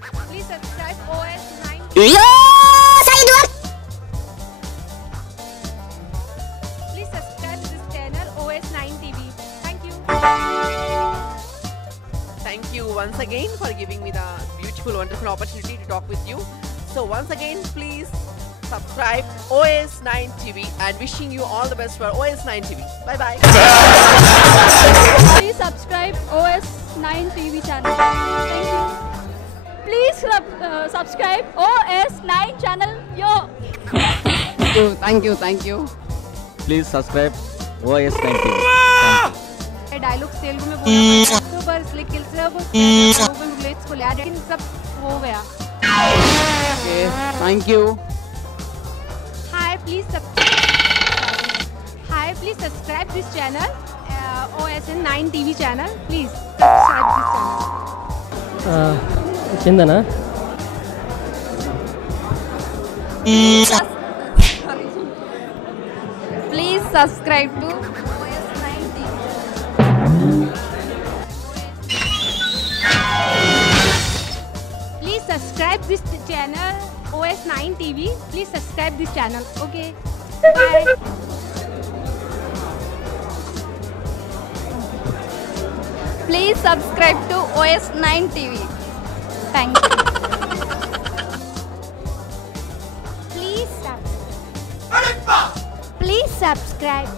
Please subscribe OS 9. Please subscribe this channel OS 9 TV. Thank you. Thank you once again for giving me the beautiful, wonderful opportunity to talk with you. So once again, please subscribe OS9 TV and wishing you all the best for OS9 TV. Bye bye. Please subscribe OS 9 TV channel. Thank you. please uh, subscribe OS9 channel. Yo. thank you, thank you, thank you. Please subscribe OS9 TV. Dialogue Telugu में बोला तो बस लेकिन सब bullets को लिया लेकिन सब हो गया thank you hi please hi please subscribe this channel O S N nine T channel please subscribe this channel కిందనా please subscribe to please subscribe this channel OS nine TV please subscribe this channel okay bye please subscribe to OS9 TV. Thank you. please subscribe please subscribe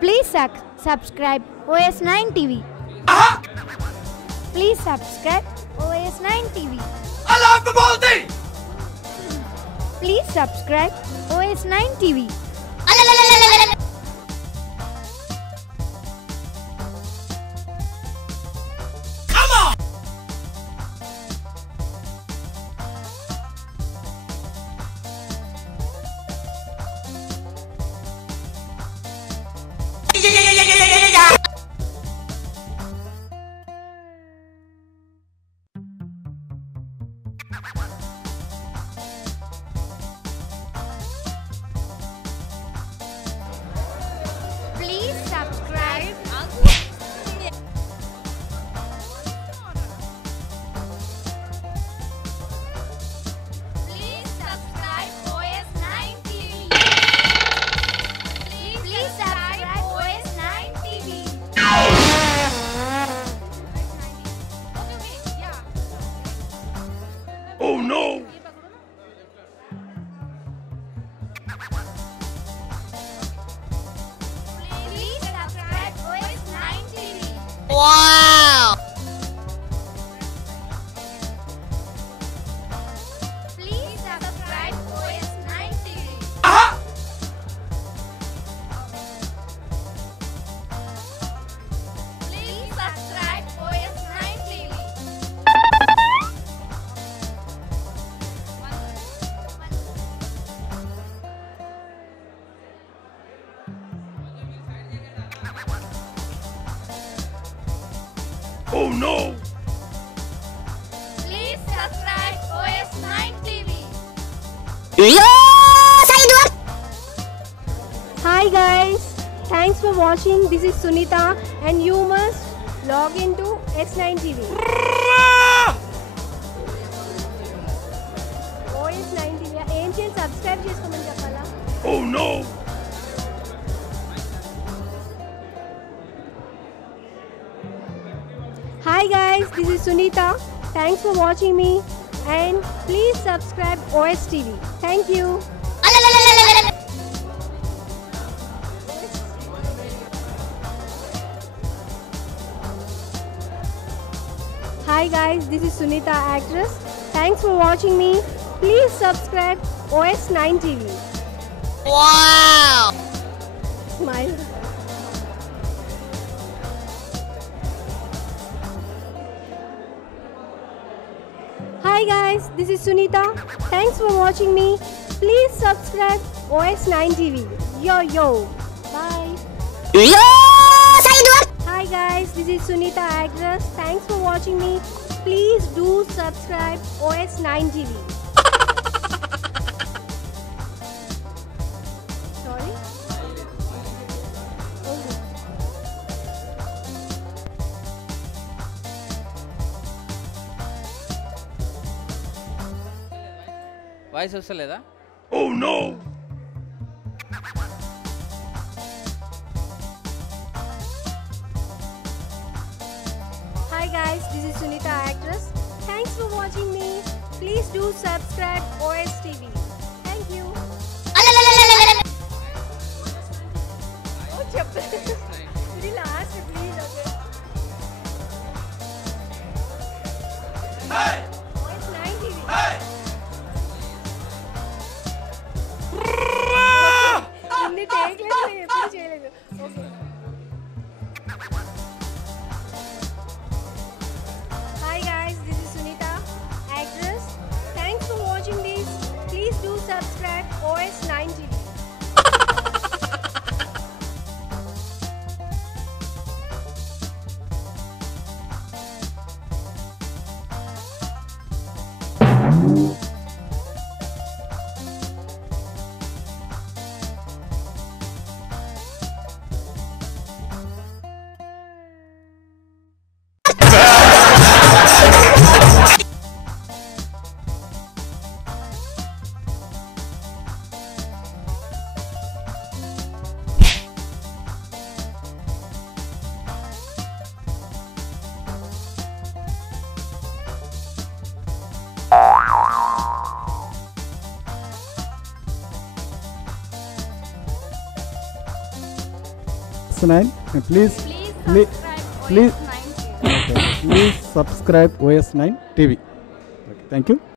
please sub- subscribe OS 9 TV please subscribe OS 9 TV please subscribe OS 9 TV Oh, please please subscribe OS 9 TV Hi guys, thanks for watching. This is Sunita and you must log into S9 TV. OS 9 TV. ఏం చేయండి subscribe చేసుకోమని చెప్పాలా Hi Guys, this is Sunita. Thanks for watching me and please subscribe OS TV. Thank you. Hi guys, this is Sunita actress. Thanks for watching me. Please subscribe OS 9 TV. Wow! Smile. Hi guys, this is Sunita. Thanks for watching me. Please subscribe OS 9 TV. Yo yo. Bye. Yo, Hi guys, this is Sunita actress. Thanks for watching me. Please do subscribe OS 9 TV. Voice వస్తలేదా Hi guys, this is Sunita actress. Thanks for watching me. Please do subscribe OS TV. Thank 9 and please please please please subscribe OS9 TV. Okay, thank you.